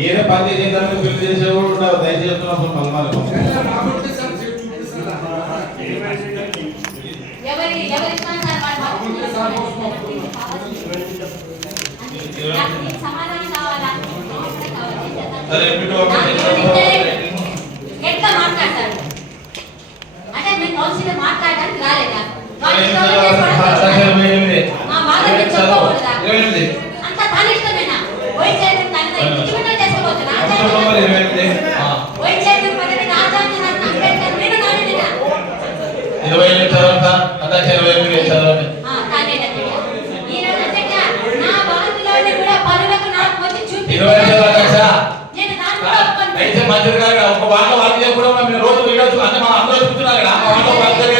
ఏదో పని చేసేదాన్ని పిల్లలు చేసేవాడు ఉండవు దయచేసి పల్మాలు సరే ఎట్లా మాట్లాడతారు? అంటే మేము మాట్లాడడానికి రాలేదా ఇరవై ఎనిమిది అక్టోబర్ ఇరవై ఎనిమిది ఇరవై ఎనిమిది తర్వాత అందాక ఇరవై ఎనిమిది చదవండి ఇరవై తర్వాత అయితే ఒక వారం వారం కూడా మేము రోజు అందరూ కదా.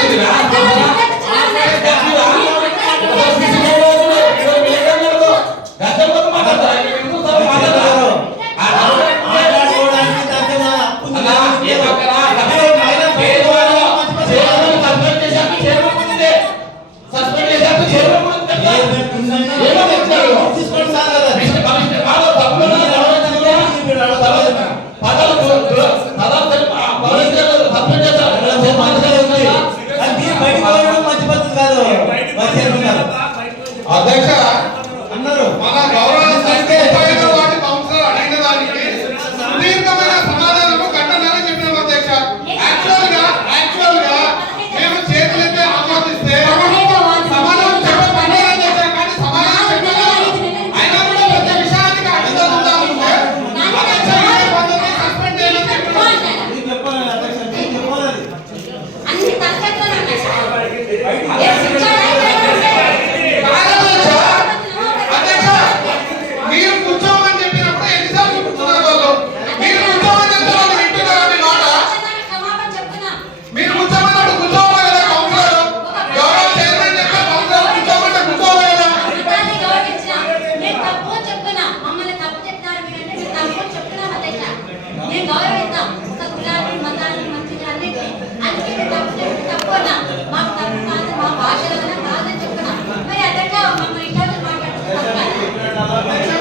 Thank you.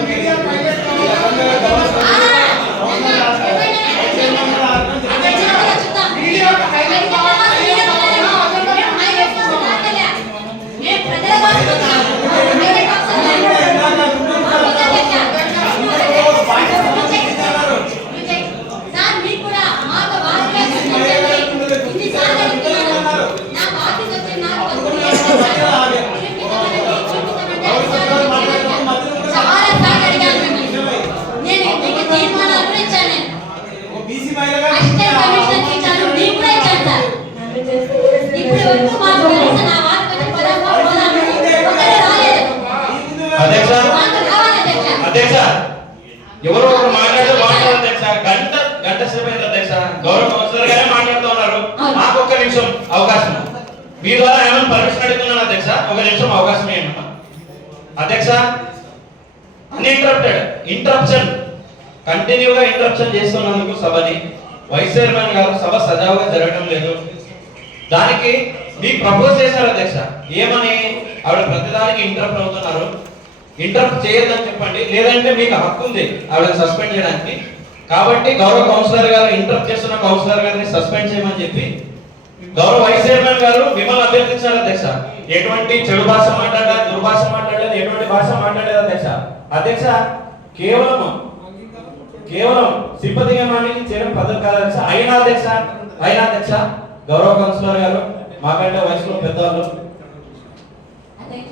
అధ్యక్ష. ఎవరో ఒకరు మాట్లాడితే మాట్లాడారు అధ్యక్ష. గంట గంట సేపు అయింది అధ్యక్ష. గౌరవ కౌన్సిలర్ గారే మాట్లాడుతూ ఉన్నారు. మాకు ఒక్క నిమిషం అవకాశం. మీ ద్వారా ఏమైనా పర్మిషన్ అడుగుతున్నాను అధ్యక్ష? ఒక నిమిషం అవకాశం ఏమన్నా? అధ్యక్ష అన్ఇంటరప్టెడ్ ఇంటరప్షన్ కంటిన్యూగా ఇంటరప్షన్ చేస్తున్నందుకు సభని వైస్ చైర్మన్ గారు సభ సజావుగా జరగడం లేదు. దానికి మీకు ప్రపోజ్ చేశారు అధ్యక్ష. ఏమని? ఆవిడ ప్రతిదానికి ఇంటరప్ట్ అవుతున్నారు. ఇంటరప్ట్ చేయొద్దని చెప్పండి. లేదంటే మీకు హక్కు ఉంది. ఆవిడ సస్పెండ్ చేయడానికి. కాబట్టి గౌరవ కౌన్సిలర్ గారు ఇంటరప్ట్ చేస్తున్న కౌన్సిలర్ గారిని సస్పెండ్ చేయమని చెప్పి గౌరవ వైస్ చైర్మన్ గారు మిమ్మల్ని అభ్యర్థించారు అధ్యక్ష. ఎటువంటి చెడు భాష మాట్లాడలేదు దుర్భాష మాట్లాడలేదు ఎటువంటి భాష మాట్లాడలేదు అధ్యక్ష. అధ్యక్ష కేవలం కేవలం సింపతిగా మాటకి చేయడం పద్ధతి కాదు అధ్యక్ష. అయినా అధ్యక్ష అయినా అధ్యక్ష గౌరవ కౌన్సిలర్ గారు మాకంటే వయసులో పెద్దవాళ్ళు.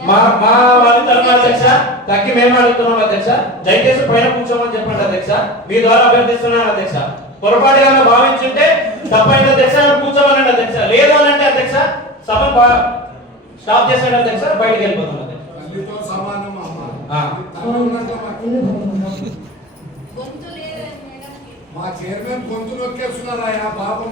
మా మా వారి తరఫున అధ్యక్ష తగ్గి మేము అడుగుతున్నాం అధ్యక్ష దయచేసి పైన కూర్చోమని చెప్పండి అధ్యక్ష మీ ద్వారా అభ్యర్థిస్తున్నాను అధ్యక్ష పొరపాటుగా భావించుంటే తప్పైంది అధ్యక్ష కూర్చోమనండి అధ్యక్ష లేదు అని అంటే అధ్యక్ష సభ స్టాప్ చేసాడు అధ్యక్ష బయటికి వెళ్ళిపోతాం. మా చైర్మన్ గొంతు నొక్కేస్తున్నారా? పాపం